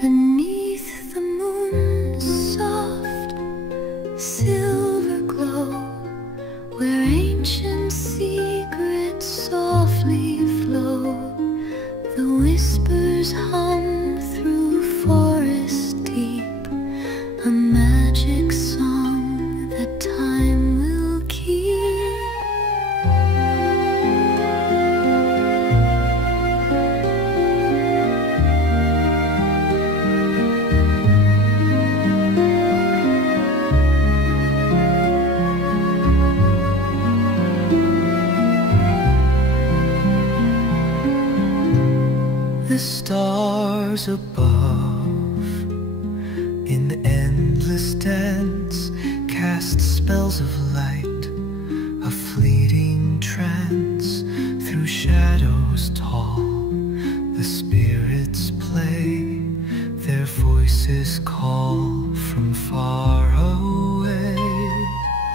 Beneath the moon's soft silver glow, where ancient secrets softly flow, the whispers hum through forests deep, a magic song that time will keep. The stars above, in the endless dance, cast spells of light, a fleeting trance. Through shadows tall, the spirits play, their voices call from far away.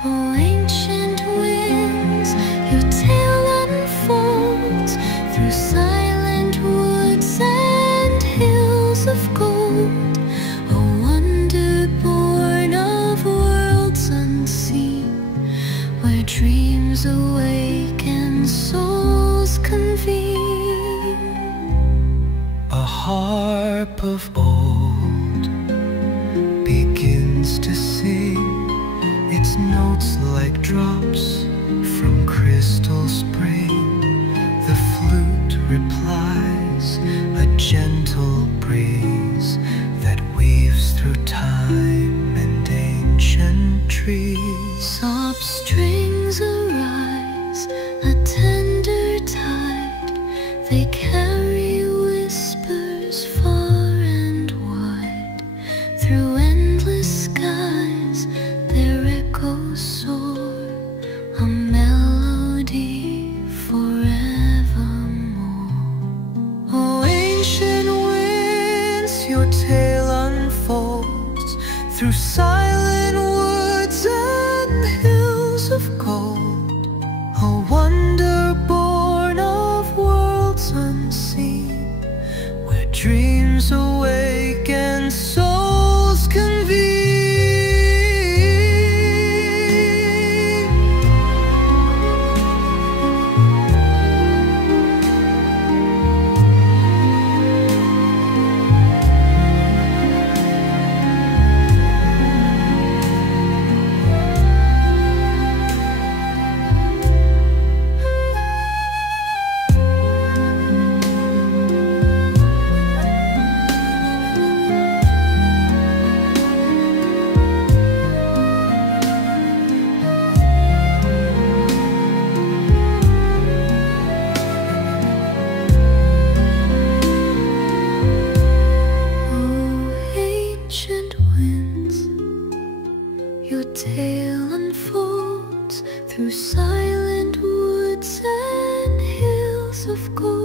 Oh, ancient winds, your tale unfolds through silent woods and hills of gold, a wonder born of worlds unseen, where dreams awake and souls convene. A harp of old begins to sing, its notes like drops from crystal spring. The flute replies, a gentle breeze that weaves through time and ancient trees. Soft strings arise, a tender tide, they carry whispers far and wide. Through endless skies their echoes soar, a melody forevermore. Oh, ancient winds, your tale unfolds through silent woods and hills of gold, a wonder born of worlds unseen, where dreams awake and souls convene. Oh, ancient winds, your tale unfolds through silent woods and hills of gold.